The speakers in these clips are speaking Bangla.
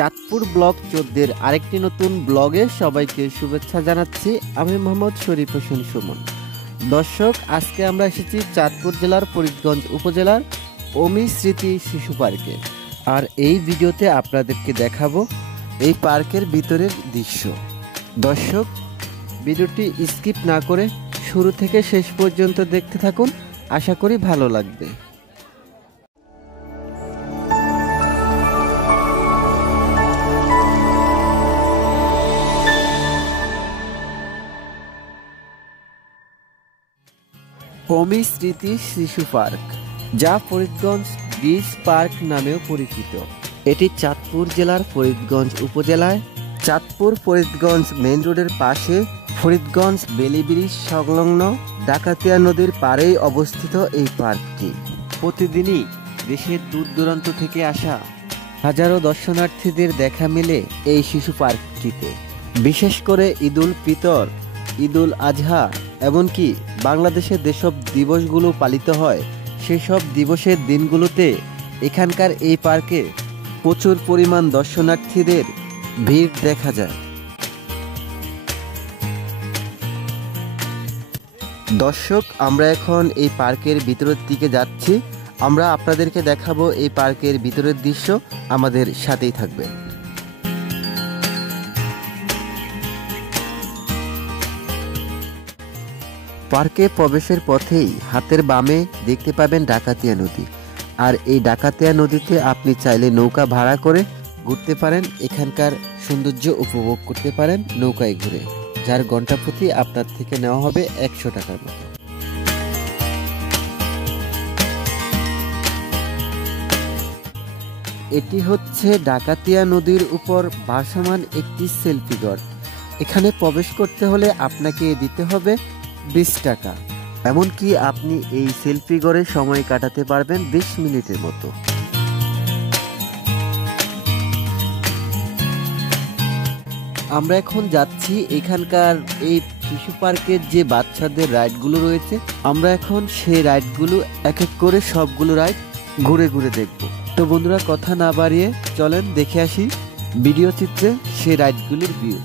চাঁদপুর ব্লগ 14 আরেকটি নতুন ব্লগে সবাইকে শুভেচ্ছা জানাচ্ছি। আমি মোহাম্মদ শরীফ হোসেন সুমন। দর্শক, আজকে আমরা এসেছি চাঁদপুর জেলার ফরিদগঞ্জ উপজেলার অমি স্মৃতি শিশু পার্কে। আর এই ভিডিওতে আপনাদেরকে দেখাবো এই পার্কের ভিতরের দৃশ্য। দর্শক, ভিডিওটি স্কিপ না করে শুরু থেকে শেষ পর্যন্ত দেখতে থাকুন, আশা করি ভালো লাগবে। অমি স্মৃতি শিশু পার্ক, যা ফরিদগঞ্জ ব্রিজ পার্ক নামেও পরিচিত, এটি চাঁদপুর জেলার ফরিদগঞ্জ উপজেলায় চাঁদপুর ফরিদগঞ্জ মেইন রোডের পাশে ফরিদগঞ্জ বেলি ব্রিজ সংলগ্ন ডাকাতিয়া নদীর পাড়েই অবস্থিত এই পার্কটি। প্রতিদিনই দেশের দূর দূরান্ত থেকে আসা হাজারো দর্শনার্থীদের দেখা মেলে এই শিশু পার্কটিতে। বিশেষ করে ঈদুল ফিতর, ঈদুল আজহা, এমনকি বাংলাদেশে যেসব দিবসগুলো পালিত হয় সেসব দিবসের দিনগুলোতে এখানকার এই পার্কে প্রচুর পরিমাণ দর্শনার্থীদের ভিড় দেখা যায়। দর্শক, আমরা এখন এই পার্কের ভিতরের দিকে যাচ্ছি। আমরা আপনাদেরকে দেখাবো এই পার্কের ভিতরের দৃশ্য, আমাদের সাথেই থাকবেন। পার্কে প্রবেশের পথেই হাতের বামে দেখতে পাবেন ডাকাতিয়া নদী। আর এই ডাকাতিয়া নদীতে আপনি চাইলে নৌকা ভাড়া করে ঘুরতে পারেন, এখানকার সৌন্দর্য উপভোগ করতে পারেন নৌকায় ঘুরে, যার ঘন্টা প্রতি আপনার থেকে নেওয়া হবে 100 টাকার মতো। এটি হচ্ছে ডাকাতিয়া নদীর উপর ভাসমান একটি সেলফি ঘর। এখানে প্রবেশ করতে হলে আপনাকে দিতে হবে 20 টাকা। এমনকি আপনি এই সেলফি ঘরে সময় কাটাতে পারবেন 20 মিনিটের মতো। আমরা এখন যাচ্ছি এখানকার এই শিশু পার্কের যে বাচ্চাদের রাইডগুলো রয়েছে, আমরা এখন সেই রাইডগুলো এক এক করে সবগুলো রাইড ঘুরে ঘুরে দেখব। তো বন্ধুরা, কথা না বাড়িয়ে চলেন দেখে আসি ভিডিও চিত্রে সেই রাইডগুলোর ভিউ।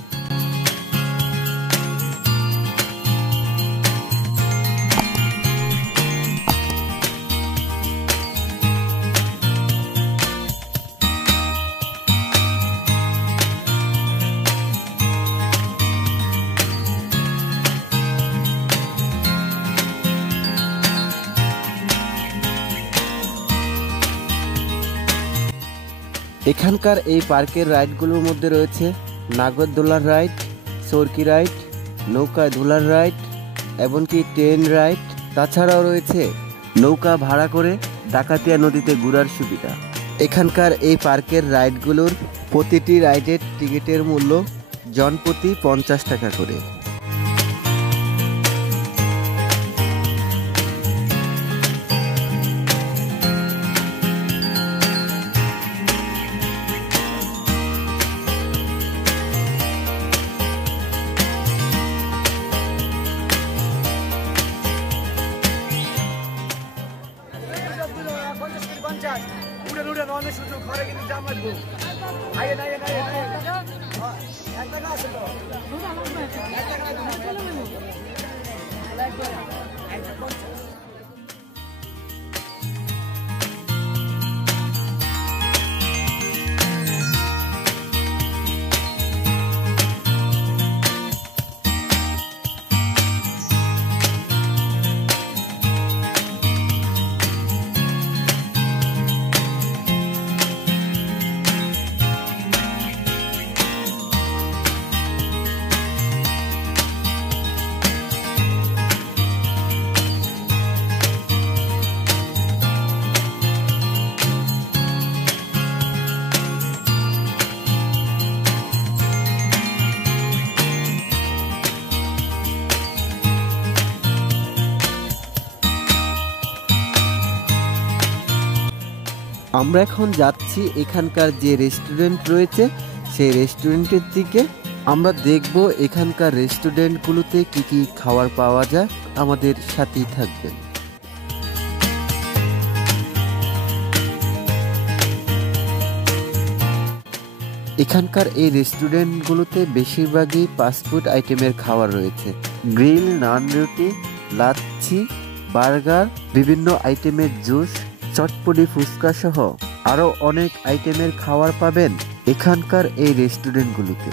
এখানকার এই পার্কের রাইডগুলোর মধ্যে রয়েছে নাগরদোলার রাইড, চরকি রাইড, নৌকায় ধুলার রাইড, এমনকি ট্রেন রাইড। তাছাড়াও রয়েছে নৌকা ভাড়া করে ডাকাতিয়া নদীতে ঘোরার সুবিধা। এখানকার এই পার্কের রাইডগুলোর প্রতিটি রাইডের টিকিটের মূল্য জনপ্রতি 50 টাকা করে। আমরা এখন যাচ্ছি এখানকার যে রেস্টুরেন্ট রয়েছে সেই রেস্টুরেন্টের দিকে। আমরা দেখব এখানকার রেস্টুরেন্টগুলোতে কি কি খাবার পাওয়া যায়, আমাদের সাথেই থাকবেন। এখানকার এই রেস্টুরেন্টগুলোতে বেশিরভাগই ফাস্টফুড আইটেমের খাবার রয়েছে। গ্রিল, নান, রুটি, লাচ্ছি, বার্গার, বিভিন্ন আইটেমের জুস, চটপটি, ফুচকা সহ আরো অনেক আইটেমের খাবার পাবেন এখানকার এই রেস্টুরেন্টগুলোতে।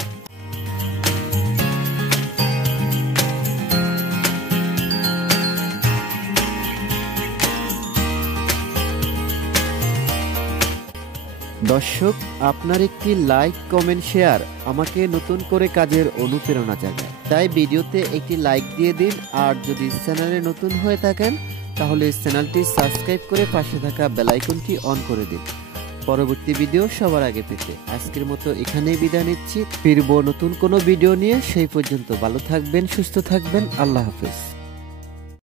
দর্শক, আপনার একটি লাইক, কমেন্ট, শেয়ার আমাকে নতুন করে কাজের অনুপ্রেরণা জাগায়। তাই ভিডিওতে একটি লাইক দিয়ে দিন, আর যদি চ্যানেলে নতুন হয়ে থাকেন তাহলে চ্যানেলটি সাবস্ক্রাইব করে পাশে থাকা বেল আইকনটি অন করে দিন পরবর্তী ভিডিও সবার আগে পেতে। আজকের মতো এখানেই বিদায় নিচ্ছি, ফিরবো নতুন কোনো ভিডিও নিয়ে। সেই পর্যন্ত ভালো থাকবেন, সুস্থ থাকবেন। আল্লাহ হাফেজ।